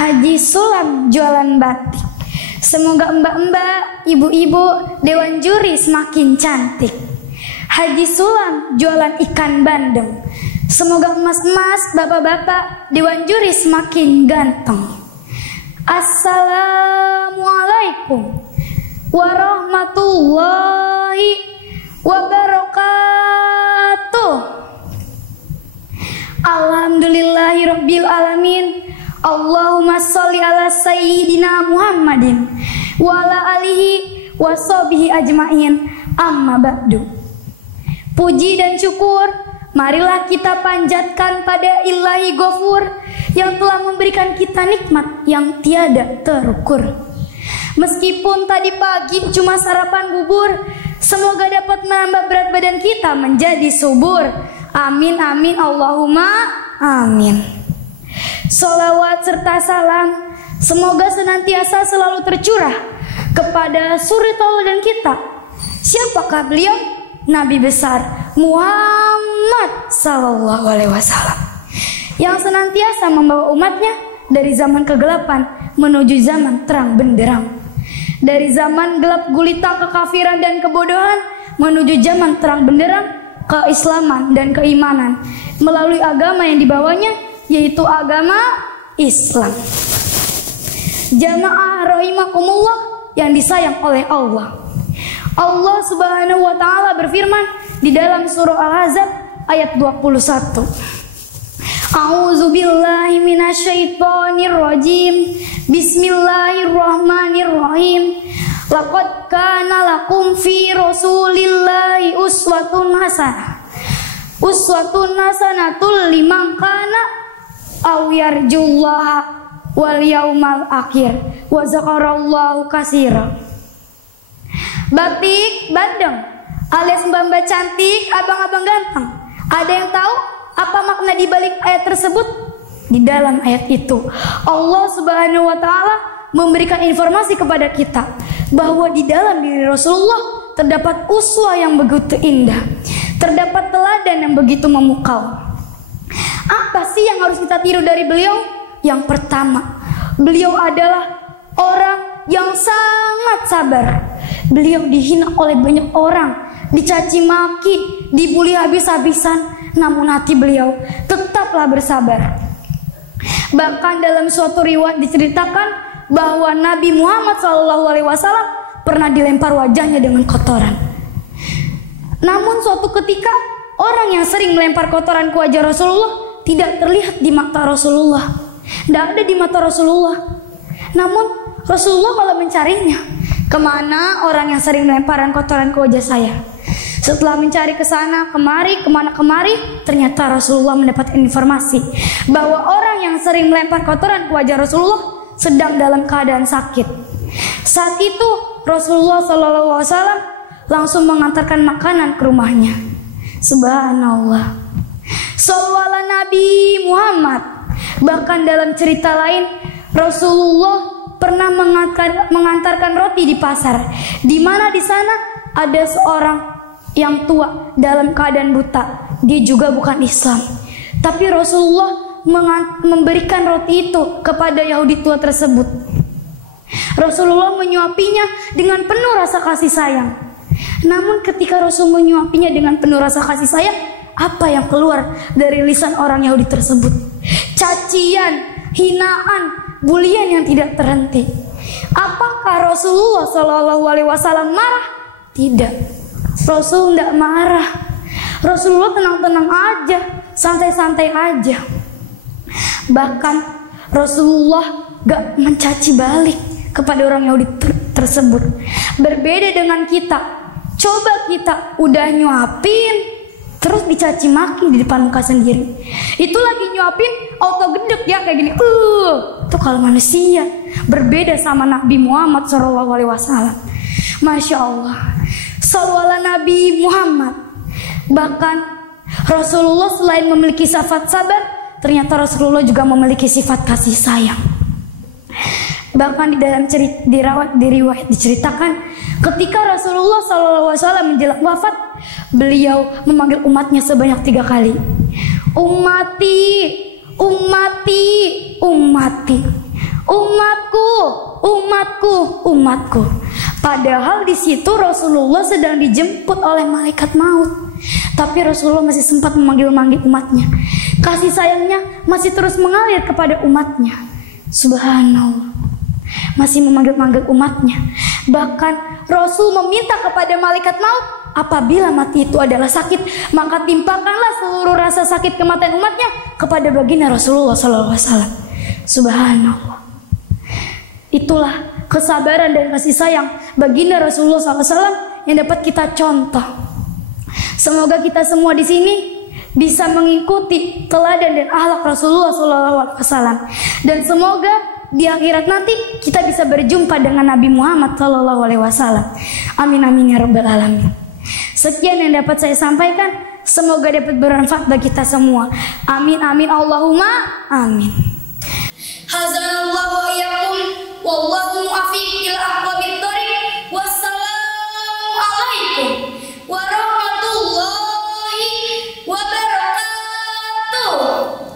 Haji Sulam jualan batik. Semoga mbak-mbak, ibu-ibu, dewan juri semakin cantik. Haji Sulam jualan ikan bandeng. Semoga emas-emas, bapak-bapak, dewan juri semakin ganteng. Assalamualaikum warahmatullahi wabarakatuh. Alhamdulillahirabbil alamin. Allahumma sholli ala sayyidina Muhammadin wa ala alihi wa sahbihi ajmain. Amma ba'du. Puji dan syukur marilah kita panjatkan pada Ilahi Ghafur yang telah memberikan kita nikmat yang tiada terukur. Meskipun tadi pagi cuma sarapan bubur, semoga dapat menambah berat badan kita menjadi subur. Amin amin Allahumma amin. Sholawat serta salam semoga senantiasa selalu tercurah kepada suri tauladan kita. Siapakah beliau? Nabi besar Muhammad sallallahu alaihi wasallam, yang senantiasa membawa umatnya dari zaman kegelapan menuju zaman terang benderang, dari zaman gelap gulita kekafiran dan kebodohan menuju zaman terang benderang keislaman dan keimanan melalui agama yang dibawanya, yaitu agama Islam. Jamaah rahimakumullah yang disayang oleh Allah. Allah Subhanahu wa taala berfirman di dalam surah Al-Ahzab ayat 21. A'udzubillahi minasyaitonir rajim. Bismillahirrahmanirrahim. Laqad kana lakum fi Rasulillahi uswatun hasanah. Uswatun hasanatul liman kana aw yarjullaha wal yaumal akhir wa zakarallahu katsira. Batik bandeng alias mbak-mbak cantik, abang-abang ganteng. Ada yang tahu apa makna di balik ayat tersebut? Di dalam ayat itu Allah Subhanahu wa taala memberikan informasi kepada kita bahwa di dalam diri Rasulullah terdapat uswah yang begitu indah, terdapat teladan yang begitu memukau. Apa sih yang harus kita tiru dari beliau? Yang pertama, beliau adalah orang yang sangat sabar. Beliau dihina oleh banyak orang, dicaci maki, dibully habis-habisan, namun hati beliau tetaplah bersabar. Bahkan dalam suatu riwayat diceritakan bahwa Nabi Muhammad SAW pernah dilempar wajahnya dengan kotoran. Namun suatu ketika orang yang sering melempar kotoran ke wajah Rasulullah tidak terlihat di mata Rasulullah, tidak ada di mata Rasulullah. Namun Rasulullah malah mencarinya. Kemana orang yang sering melemparan kotoran ke wajah saya? Setelah mencari ke sana kemari, kemana kemari, ternyata Rasulullah mendapat informasi bahwa orang yang sering melempar kotoran ke wajah Rasulullah sedang dalam keadaan sakit. Saat itu Rasulullah SAW langsung mengantarkan makanan ke rumahnya. Subhanallah. Shallu ala Nabi Muhammad. Bahkan dalam cerita lain Rasulullah pernah mengantarkan roti di pasar, di mana di sana ada seorang yang tua dalam keadaan buta. Dia juga bukan Islam, tapi Rasulullah memberikan roti itu kepada Yahudi tua tersebut. Rasulullah menyuapinya dengan penuh rasa kasih sayang. Namun ketika Rasul menyuapinya dengan penuh rasa kasih sayang, apa yang keluar dari lisan orang Yahudi tersebut? Cacian, hinaan, bulian yang tidak terhenti. Apakah Rasulullah SAW marah? Tidak. Rasul tidak marah. Rasulullah tenang-tenang aja, santai-santai aja. Bahkan Rasulullah gak mencaci balik kepada orang Yahudi tersebut. Berbeda dengan kita. Coba kita udah nyuapin, terus dicaci maki di depan muka sendiri. Itu lagi nyuapin auto gedek ya kayak gini. Itu kalau manusia. Berbeda sama Nabi Muhammad SAW. Masya Allah. Shallu ala Nabi Muhammad. Bahkan Rasulullah selain memiliki sifat sabar, ternyata Rasulullah juga memiliki sifat kasih sayang. Bahkan di dalam riwayat diceritakan ketika Rasulullah SAW menjelang wafat, beliau memanggil umatnya sebanyak 3 kali. Ummati, ummati, ummati. umatku, umatku, umatku. Padahal di situ Rasulullah sedang dijemput oleh malaikat maut. Tapi Rasulullah masih sempat memanggil-manggil umatnya. Kasih sayangnya masih terus mengalir kepada umatnya. Subhanallah, masih memanggil-manggil umatnya. Bahkan Rasul meminta kepada malaikat maut, apabila mati itu adalah sakit, maka timpakanlah seluruh rasa sakit kematian umatnya kepada baginda Rasulullah SAW. Subhanallah. Itulah kesabaran dan kasih sayang baginda Rasulullah SAW yang dapat kita contoh. Semoga kita semua di sini bisa mengikuti teladan dan akhlak Rasulullah SAW, dan semoga di akhirat nanti kita bisa berjumpa dengan Nabi Muhammad SAW. Amin amin ya rabbal alamin. Sekian yang dapat saya sampaikan. Semoga dapat bermanfaat bagi kita semua. Amin amin Allahumma amin.